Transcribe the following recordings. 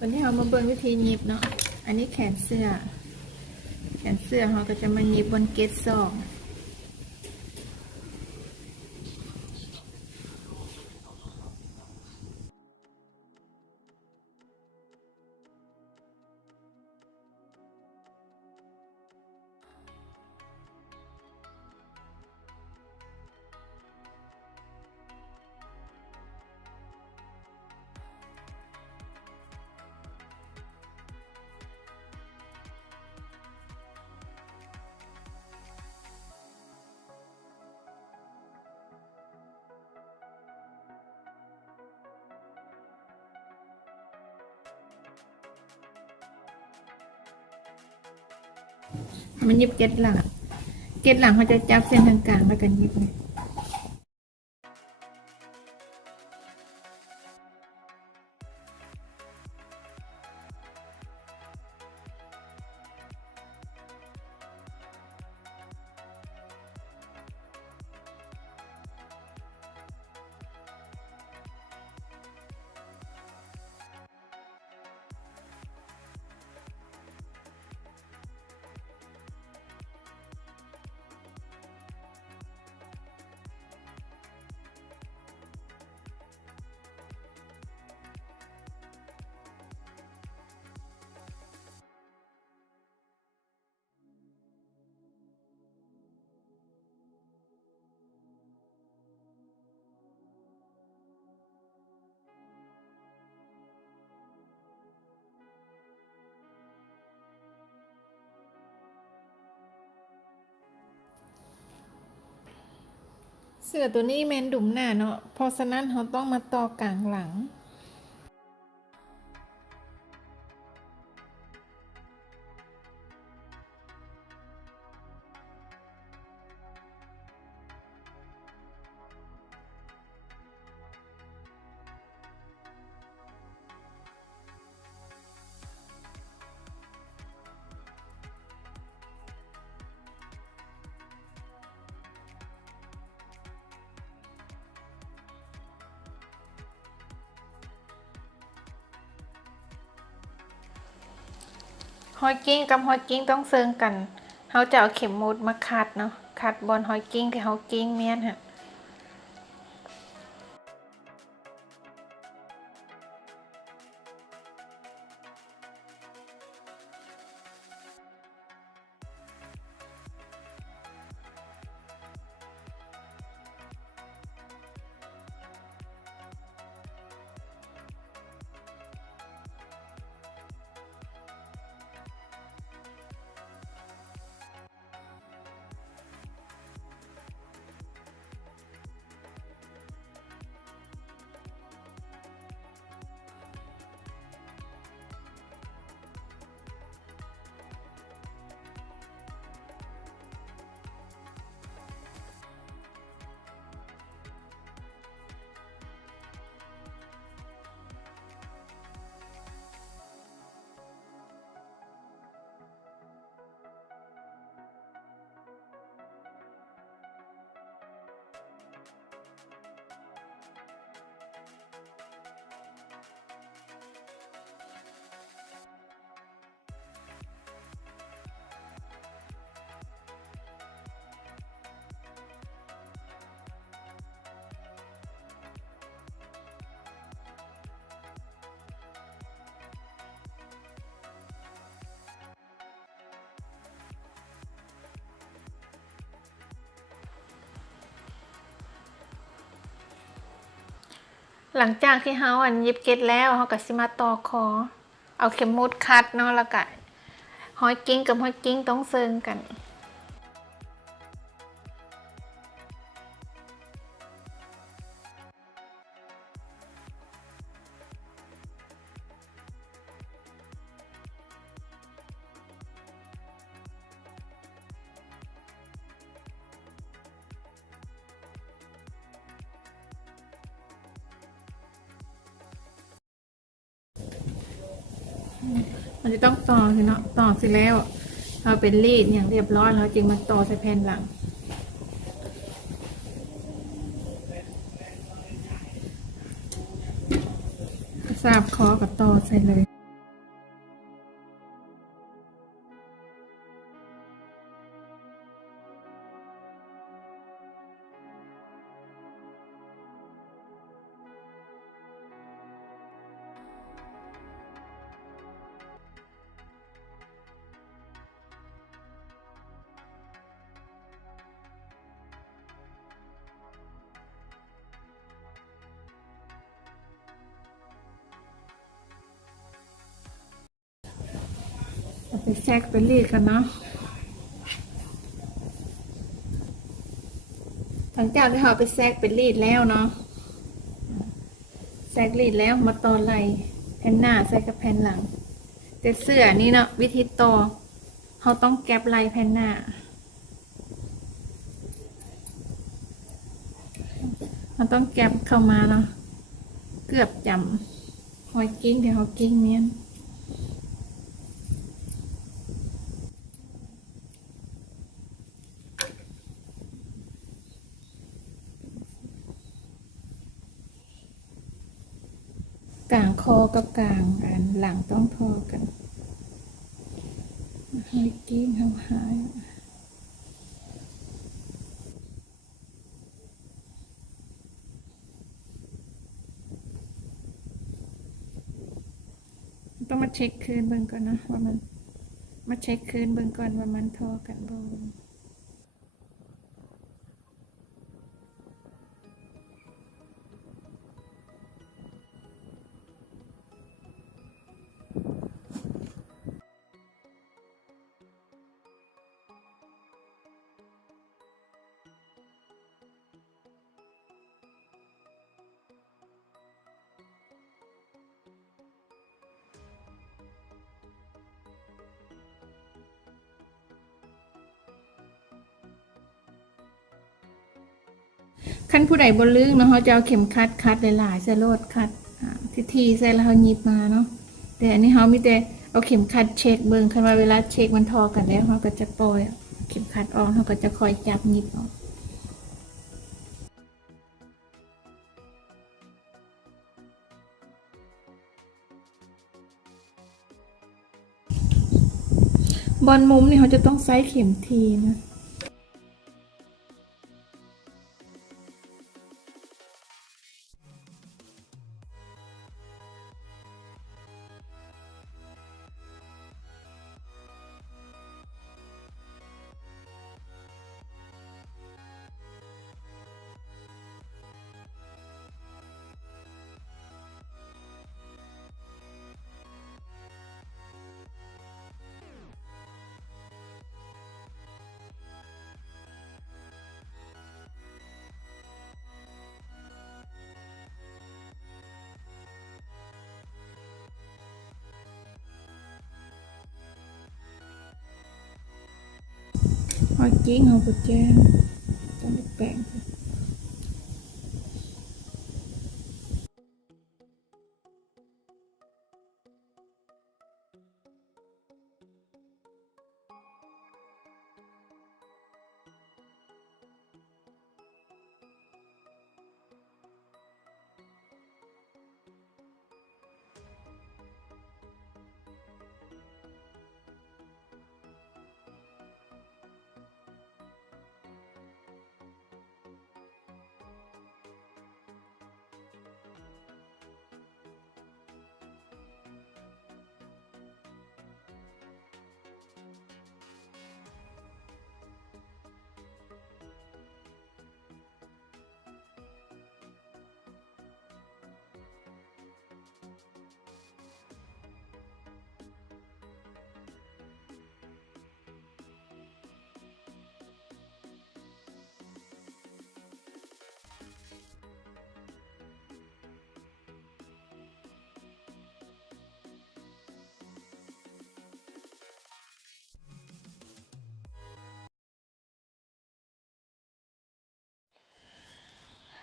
วันนี้เรามาเบิ่งวิธีหยิบเนาะอันนี้แขนเสื้อเราก็จะมาหยิบบนเกศซองมันหยิบเกศหลังเขาจะจับเส้นทางกลางแล้วกันหยิบเลยเสื้อตัวนี้แมนดุ่มหน้าเนาะเพราะฉะนั้นเราต้องมาต่อกลางหลังฮอยกิ้งกับฮอยกิ้งต้องเซิงกันเขาจะเอาเข็มมุดมาคัดเนาะคัดบนฮอยกิ้งที่เขากิ้งเมียนฮะหลังจากที่เขาหยิบเกล็ดแล้วเขาก็สิมาต่อคอเอาเข็มมุดคัดเนาะแล้วก็ฮอยกิ้งกับฮอยกิ้งต้องเซิงกันมันจะต้องต่อสิเนาะต่อเสร็จแล้วเราเป็นรีดอย่างเรียบร้อยแล้วจึงมาต่อใส่แผ่นหลังทราบคอกับต่อใส่เลย เอาไปแซกไปรีดกันเนาะหลังจากที่เราไปแซกไปรีดแล้วเนาะแซกรีดแล้วมาต่อไหล่แผ่นหน้าใส่กับแผ่นหลังแต่เสื้อนี่เนาะวิธีต่อเราต้องแก็บไหล่แผ่นหน้าเราต้องแก็บเข้ามาเนาะเกือบจำหอยกิ้งเดี๋ยวหอยกิ้งเนี้ยกลางคอกับกลางอันหลังต้องทอกันหอยกิ้งเขาหายต้องมาเช็คคืนเบิ่งก่อนนะว่ามันมาเช็คคืนเบิ่งก่อนว่ามันทอกันบ่ขั้นผู้ใดบนลึกเนาะเขาจะเอาเข็มคัดหลายๆใส่โลดคัดทีใส่แล้วเขาหยิบมาเนาะแต่อันนี้เขามีแต่เอาเข็มคัดเช็คเบิ่งคันว่าเวลาเช็คมันทอกันแล้วเขาก็จะปล่อยเข็มคัดออกเขาก็จะคอยจับหยิบออกบนมุมนี่เขาจะต้องใส่เข็มทีนะหอยกิ้งเขาก็แจ้งต้องไปแปลง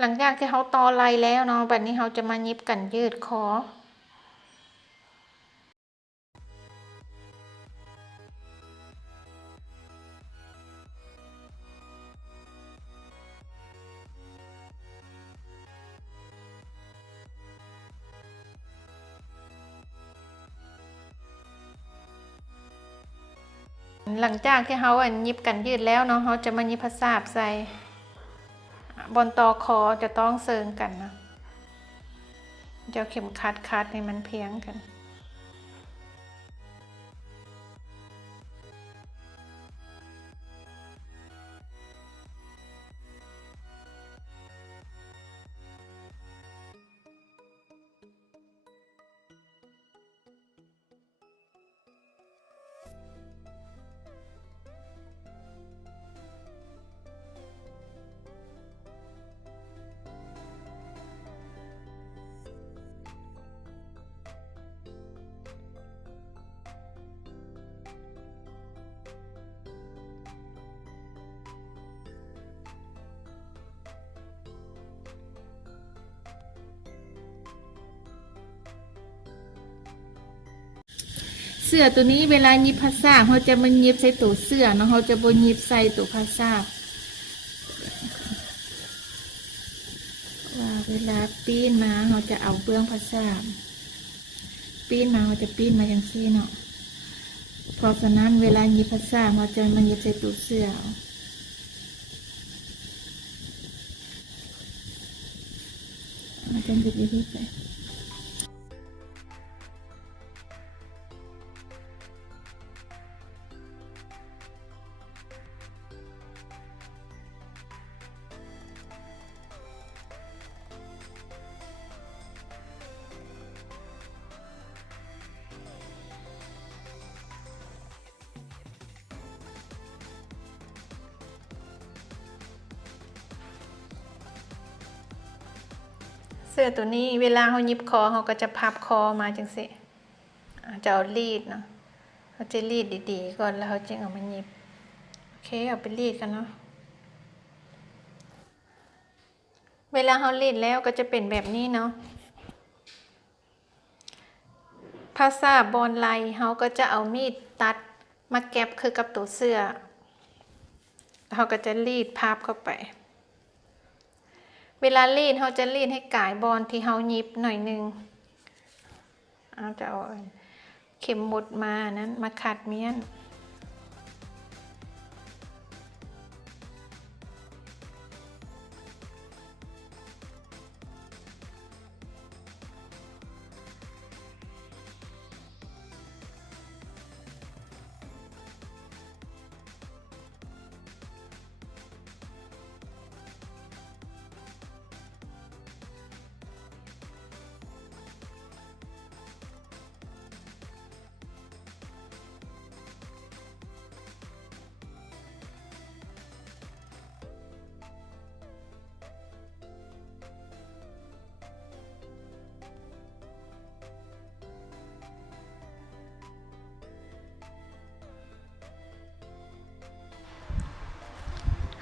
หลังจากที่เขาต่อไหล่แล้วเนาะแบบนี้เขาจะมายิบกันยืดคอหลังจากที่เขายิบกันยืดแล้วเนาะเขาจะมายิบผ้าสาบใส่บนตอคอจะต้องเซิงกันนะจะเข็มคัดให้มันเพียงกัน เสื้อตัวนี้เวลาหยิบผ้าซากเขาจะมันหยิบใส่ตัวเสื้อเนาะเขาจะบ่หยิบใส่ตัวผ้าซากว่าเวลาปีนมาเขาจะเอาเบื้องผ้าซากปีนมาเขาจะปีนมาอย่างซี่เนาะเพราะฉะนั้นเวลาหยิบผ้าซากเขาจะมันหยิบใส่ตัวเสื้อเอาจะหยิบอีกไปเสื้อตัวนี้เวลาเขาหยิบคอเขาก็จะพับคอมาจังสิจะเอารีดเนาะเขาจะรีดดีๆก่อนแล้วเขาจึงเอามาหยิบโอเคเอาไปรีดกันเนาะเวลาเขารีดแล้วก็จะเป็นแบบนี้เนาะภาษาบอลไลเขาก็จะเอามีดตัดมาแก็บคือกับตัวเสื้อเขาก็จะรีดพับเข้าไปเวลารีดเขาจะรีดให้กายบอลที่เขาหยิบหน่อยนึงเอาจะเอาเข็มหมุดมานั้นมาขัดเมียน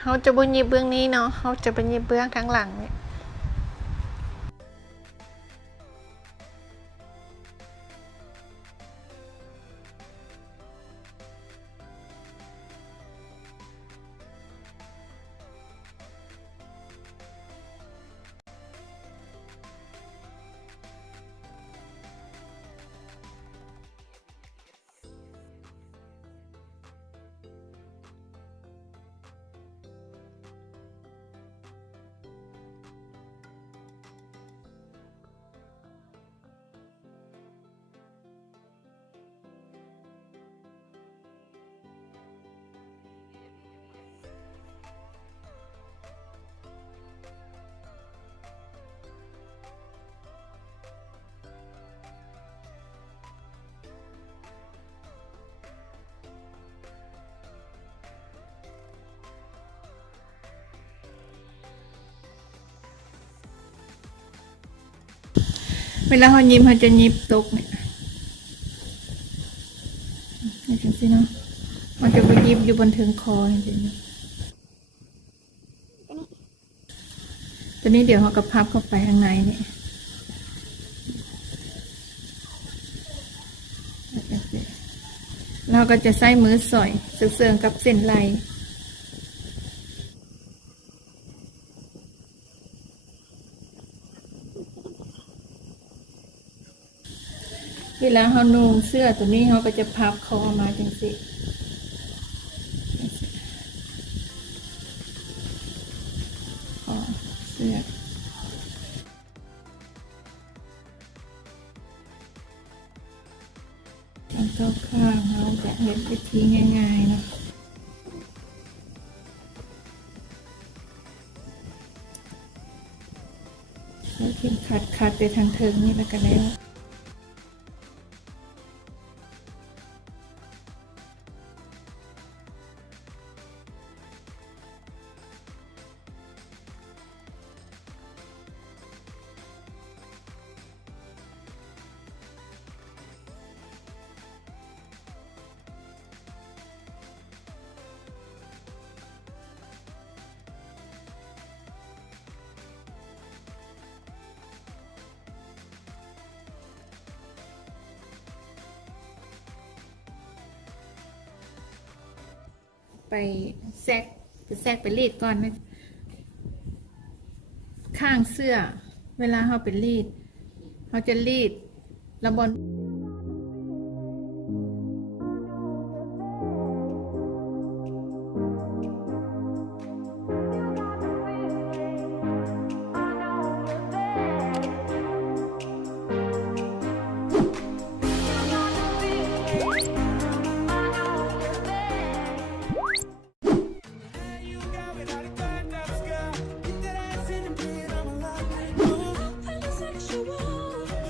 เขาจะบนหยิบเบื้องนี้เนาะเขาจะเป็นหยิบเบื้องทั้งหลังเนี่ยเวลาเขาหยิบเขาจะหยิบตกเนี่ยนี่จังสิเนาะมันจะไปหยิบอยู่บนถึงคอจริงๆตัวนี้เดี๋ยวเขาก็พับเข้าไปข้างในเนี่ยเราก็จะใช้มือสอยเสื่อมกับเส้นไหลเวลาเขานุ่งเสื้อตัวนี้เขาก็จะพับคอมาจังสิคอเสื้อทำข้างๆเขาจะเห็นวิธีง่ายๆเนาะแล้วเข็มขัดไปทางเทิงนี่แล้วกันแล้ว ไปแซกไปรีดก่อนนะข้างเสื้อ เวลาเขาไปรีดเขาจะรีดระบอน